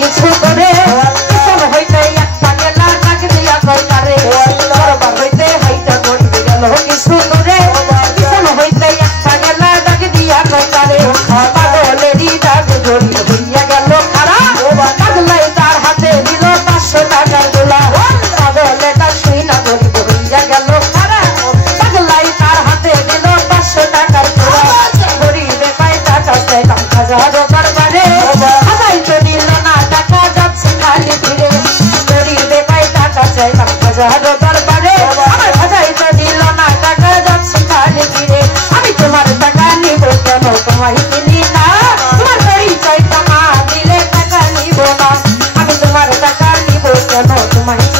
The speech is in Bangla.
কিছু করে পিছন হইতে এক পাগলা ডাক দিয়া কই তারে দরবার হইতে হাইটা গড়িয়ে গেল কিছু দূরে পিছন হইতে এক পাগলা ডাক দিয়া কই তারে পাগলেরই ডাক জড়িয়ে হইয়া গেল খারা পাগলাই তার হাতে দিল 500 টাকার গোলা পাগলে তার শুই না গড়িয়ে হইয়া গেল খারা পাগলাই তার হাতে দিল 500 টাকার গোলা গড়িয়ে পাই টাকা চাইলাম হাজারো বারবারে হাজাই তো দিল না টাকা যাচ্ছে খালি ফিরে গড়িয়ে পাই টাকা চাইলাম হাজারো বারবারে আমার হাজাই তো দিল না টাকা যাচ্ছে খালি ফিরে আমি তোমার টাকা নিব কেন তোমায় কিনি না তোমার পরিচয় টাকা দিলে টাকা নিব না আমি তোমার টাকা নিব কেন তোমায়